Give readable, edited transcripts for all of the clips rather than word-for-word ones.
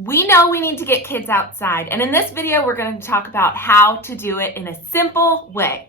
We know we need to get kids outside, and in this video, we're going to talk about how to do it in a simple way.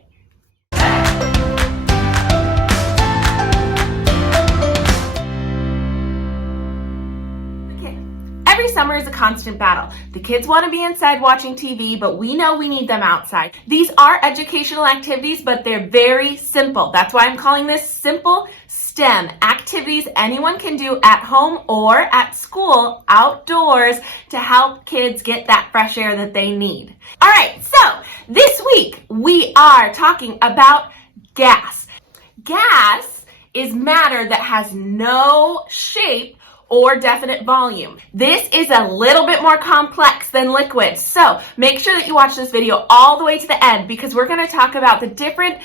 Every summer is a constant battle. The kids want to be inside watching TV, but we know we need them outside. These are educational activities, but they're very simple. That's why I'm calling this simple STEM, activities anyone can do at home or at school, outdoors, to help kids get that fresh air that they need. All right, so this week we are talking about gas. Gas is matter that has no shape or definite volume. This is a little bit more complex than liquids. So make sure that you watch this video all the way to the end, because we're going to talk about the different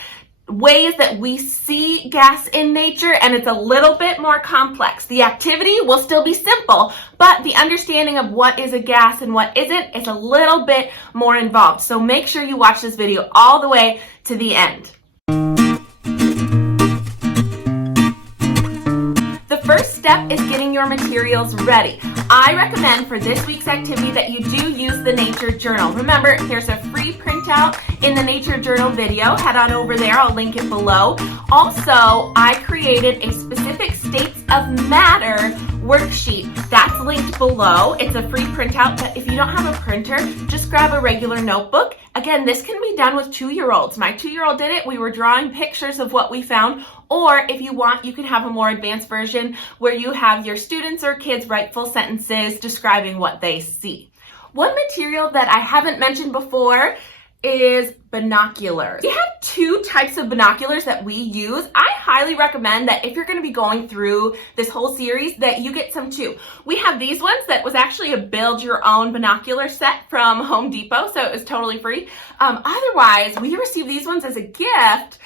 ways that we see gas in nature, and it's a little bit more complex. The activity will still be simple, but the understanding of what is a gas and what isn't is a little bit more involved. So make sure you watch this video all the way to the end. First step is getting your materials ready. I recommend for this week's activity that you do use the nature journal. Remember, there's a free printout in the nature journal video. Head on over there, I'll link it below. Also, I created a specific states of matter worksheet that's linked below. It's a free printout, but if you don't have a printer, just grab a regular notebook. Again, this can be done with 2-year-olds. My 2-year-old did it. We were drawing pictures of what we found. Or if you want, you can have a more advanced version where you have your students or kids write full sentences describing what they see. One material that I haven't mentioned before is binoculars. We have 2 types of binoculars that we use. I highly recommend that if you're going to be going through this whole series, that you get some too. We have these ones that was actually a build your own binocular set from Home Depot, so it was totally free. Otherwise, we received these ones as a gift.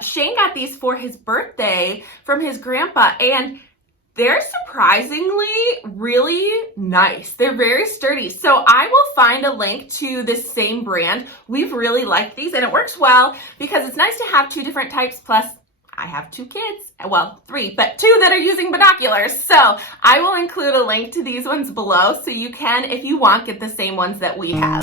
Shane got these for his birthday from his grandpa, and they're surprisingly really nice. They're very sturdy. So I will find a link to this same brand. We've really liked these, and it works well because it's nice to have 2 different types. Plus, I have 2 kids. Well, 3, but 2 that are using binoculars. So I will include a link to these ones below so you can, if you want, get the same ones that we have.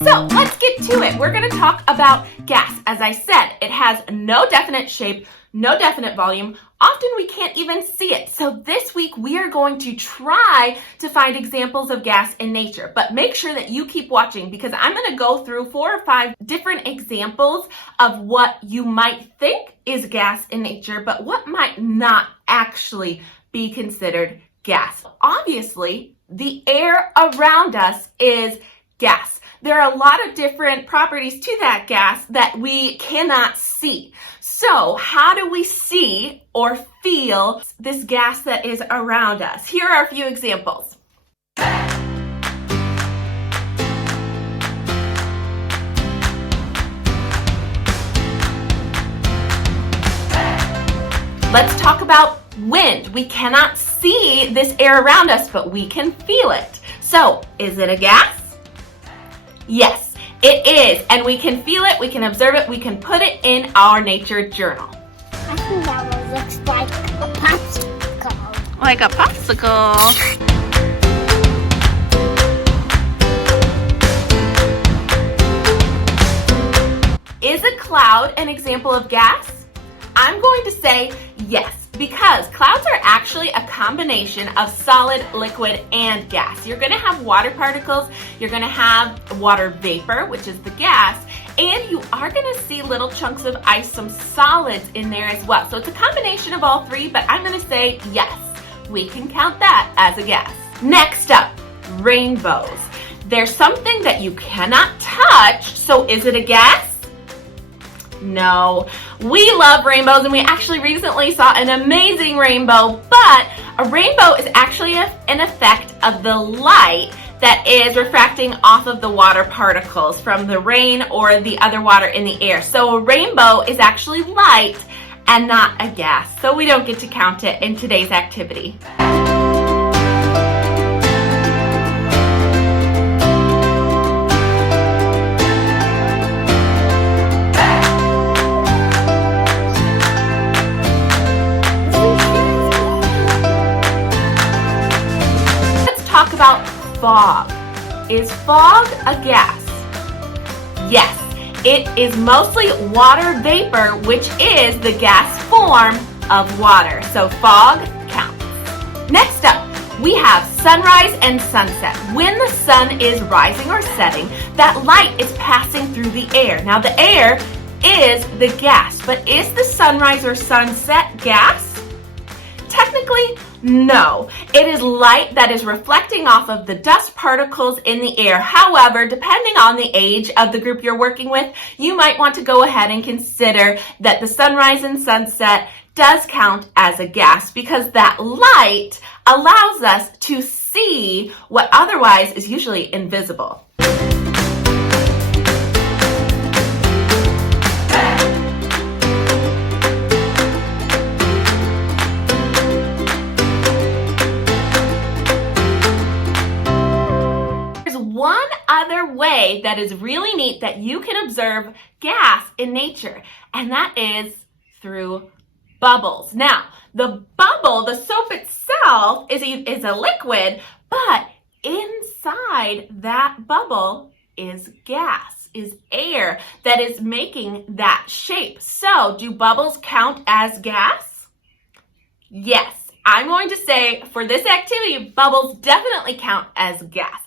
So let's get to it. We're going to talk about gas. As I said, it has no definite shape, no definite volume. Often we can't even see it. So this week we are going to try to find examples of gas in nature. But make sure that you keep watching, because I'm going to go through 4 or 5 different examples of what you might think is gas in nature, but what might not actually be considered gas. Obviously, the air around us is gas. There are a lot of different properties to that gas that we cannot see. So how do we see or feel this gas that is around us? Here are a few examples. Let's talk about wind. We cannot see this air around us, but we can feel it. So, is it a gas? Yes, it is, and we can feel it, we can observe it, we can put it in our nature journal. I think that one looks like a popsicle. Like a popsicle. Is a cloud an example of gas? I'm going to say yes, because clouds are actually a combination of solid, liquid, and gas. You're going to have water particles, you're going to have water vapor, which is the gas, and you are going to see little chunks of ice, some solids in there as well. So it's a combination of all 3, but I'm going to say yes, we can count that as a gas. Next up, rainbows. There's something that you cannot touch, so is it a gas? No. We love rainbows, and we actually recently saw an amazing rainbow, but a rainbow is actually an effect of the light that is refracting off of the water particles from the rain or the other water in the air. So a rainbow is actually light and not a gas, so we don't get to count it in today's activity. fog. Is fog a gas? Yes, it is mostly water vapor, which is the gas form of water. So fog counts. Next up, we have sunrise and sunset. When the sun is rising or setting, that light is passing through the air. Now the air is the gas, but is the sunrise or sunset gas? Technically, no. It is light that is reflecting off of the dust particles in the air. However, depending on the age of the group you're working with, you might want to go ahead and consider that the sunrise and sunset does count as a gas because that light allows us to see what otherwise is usually invisible. One other way that is really neat that you can observe gas in nature, and that is through bubbles. Now, the bubble, the soap itself is a liquid, but inside that bubble is gas, is air that is making that shape. So, do bubbles count as gas? Yes. I'm going to say for this activity, bubbles definitely count as gas.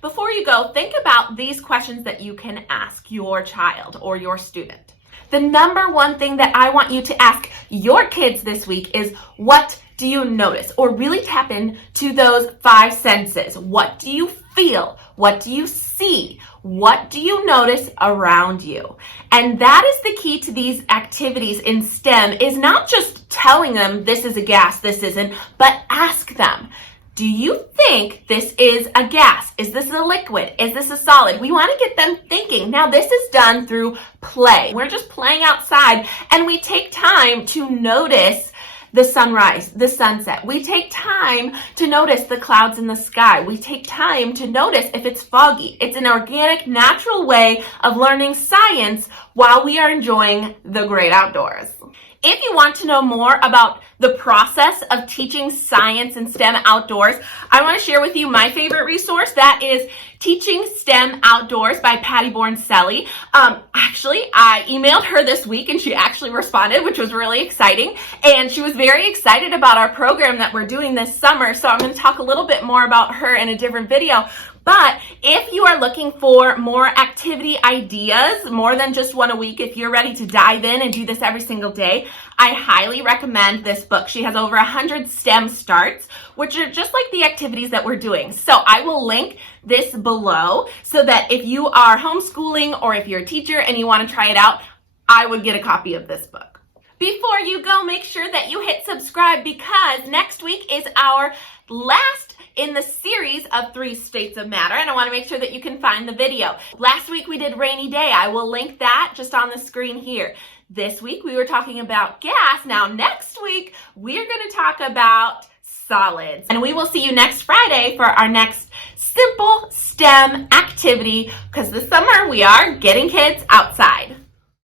Before you go, think about these questions that you can ask your child or your student. The number one thing that I want you to ask your kids this week is, what do you notice? Or really tap into those 5 senses. What do you feel? What do you see? What do you notice around you? And that is the key to these activities in STEM, is not just telling them this is a gas, this isn't, but ask them. Do you think this is a gas? Is this a liquid? Is this a solid? We want to get them thinking. Now, this is done through play. We're just playing outside, and we take time to notice the sunrise, the sunset. We take time to notice the clouds in the sky. We take time to notice if it's foggy. It's an organic, natural way of learning science while we are enjoying the great outdoors. If you want to know more about the process of teaching science and STEM outdoors, I want to share with you my favorite resource. That is Teaching STEM Outdoors by Patty Borncelli. Actually, I emailed her this week and she actually responded, which was really exciting. And she was very excited about our program that we're doing this summer. So I'm going to talk a little bit more about her in a different video. But if you are looking for more activity ideas, more than just one a week, if you're ready to dive in and do this every single day, I highly recommend this book. She has over 100 STEM starts, which are just like the activities that we're doing. So I will link this below so that if you are homeschooling or if you're a teacher and you want to try it out, I would get a copy of this book. Before you go, make sure that you hit subscribe because next week is our last in the series of 3 states of matter, and I want to make sure that you can find the video. Last week we did rainy day. I will link that just on the screen here. This week we were talking about gas. Now next week we're going to talk about solids. And we will see you next Friday for our next simple STEM activity because this summer we are getting kids outside.